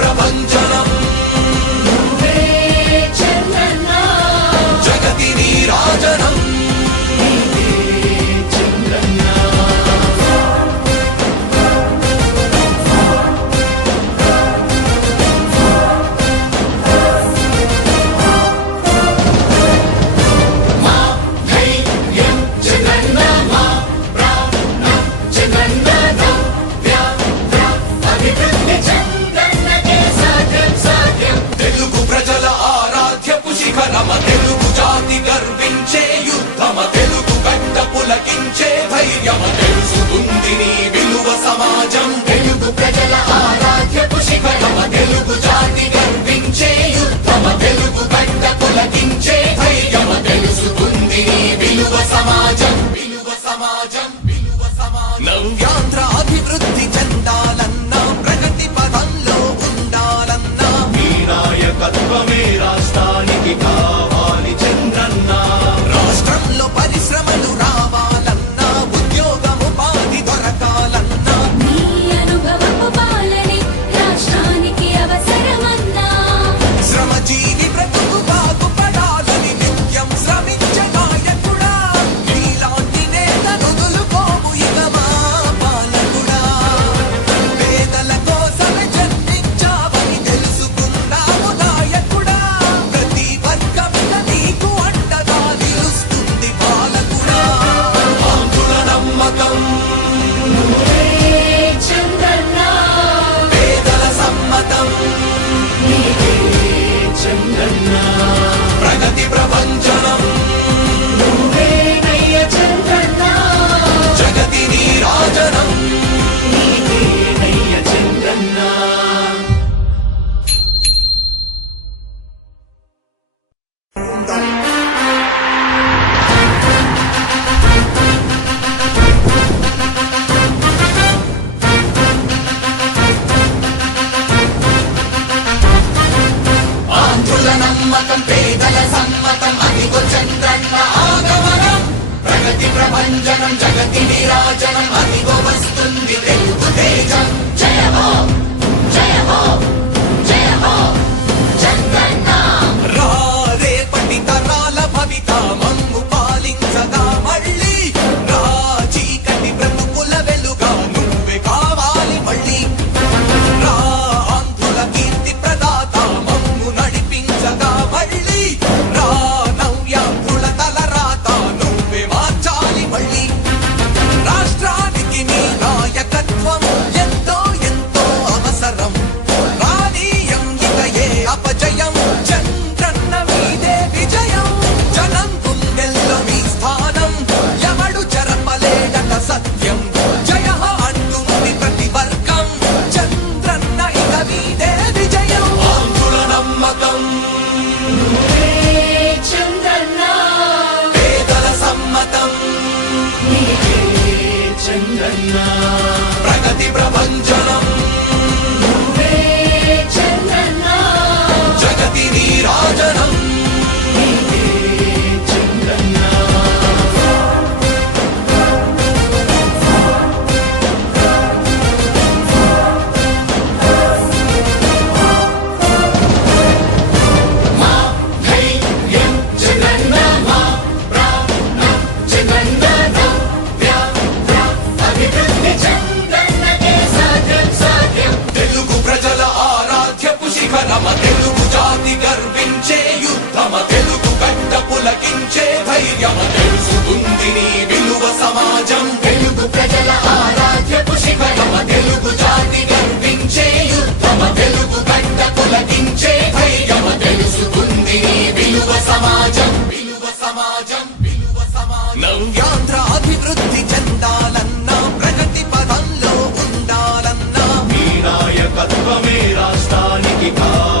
ప్రపంచనం జగతి నీరాజనం తెలుగు జాతి గర్వించే యుద్ధమ తెలుగు గడ్డ పులకించే ధైర్యమ తెలుసుకుంది నీ విలువ సమాజం తెలుగు ప్రజల ఆరాధ్యపు శిఖరమ తెలుగు జాతి గర్వించే యుద్ధమ తెలుగు గడ్డ పులకించే ధైర్యమ తెలుసుకుంది నీ విలువ సమాజం విలువ సమాజం విలువ సమాజం నవ్యాంధ్ర అభివృద్ధి చెందాలన్నా ప్రగతి పదంలో ఉండాలన్నా మీ నాయకత్వమే రాష్ట్రానికి కావాలి చంద్రన్న రాష్ట్రంలో పరిశ్రమలు రావాలన్నా ఉద్యోగం ఉపాధి దొరకాలన్నా నీ అనుభవపు పాలనే రాష్ట్రానికి అవసరమన్నా శ్రమజీవి బ్రతుకు బాగుపడాలని నిత్యం శ్రమించే నాయకుడా నీలాంటి నేతను వదులుకోము ఇక మా పాలకుడా పేదల కోసమే జన్మించావని తెలుసుకున్నావు నాయకుడా ప్రతి వర్గంలో నీకు అండగా నిలుస్తుంది పాలకుడా ఆంధ్రుల నమ్మకం చంద్రన్న పేదల సమ్మతం చంద్రన్న ప్రగతి ప్రపంచనం నువ్వేనయ్య చంద్రన్న జగతి నీరాజనం నీవేనయ్య చంద్రన్న ఆంధ్రుల నమ్మకం పేదల సమ్మతం అదిగో చంద్రన్న ఆగమనం ప్రగతి ప్రపంచనం జగతి నీరాజనం అదిగో వస్తుంది తెలుగు తేజం జయ హో జయ హో జయ హో చంద్రన్న రా రేపటి తరాల భవిత మమ్ము పాలించగా మళ్ళీ రా చీకటి బ్రతుకుల వెలుగా నువ్వే కావాలి మళ్ళీ రా ఆంధ్రుల కీర్తి ప్రదాత మమ్ము నడిపించగా మళ్ళీ రా నవ్యాంధ్రుల తలరాత నువ్వే మార్చాలి మళ్ళీ రాష్ట్రానికి నీ నాయకత్వం ఎంతో ఎంతో అవసరం రానీయం ఇక ఏ అపజయం చంద్రన్న మీదే విజయం జనం గుండెల్లో మీ స్థానం ఎవడు చెరపలేడట సత్యం జయ హో అంటుంది ప్రతి వర్గం చంద్రన్న ఇక మీదే విజయం ఆంధ్రుల నమ్మకం చంద్రన్న పేదల సమ్మతం చంద్రన్న ప్రగతి ప్రపంచనం నువ్వే చంద్రన్న జగతి నీరాజనం చంద్రన్న మా ధైర్యం చంద్రన్న మా ప్రాణం చంద్రన్న నవ్య అభివృద్ధి చంద్రన్నకే సాధ్యం సాధ్యం తెలుగు ప్రజల ఆరాధ్యపు శిఖరమ తెలుగు జాతి గర్వించే యుద్ధమ తెలుగు గడ్డ పులకించే ధైర్యమ తెలుసుకుంది నీ విలువ సమాజం తెలుగు ప్రజల ఆరాధ్యపు శిఖరమ తెలుగు జాతి గర్వించే యుద్ధమ తెలుగు గడ్డ పులకించే ధైర్యమ తెలుసుకుంది నీ విలువ సమాజం విలువ సమాజం విలువ సమాజం నవ్యాంధ్ర అభివృద్ధి చెందాలన్నా ప్రగతి పదంలో ఉండాలన్నా మీ నాయకత్వమే రాష్ట్రానికి కావాలి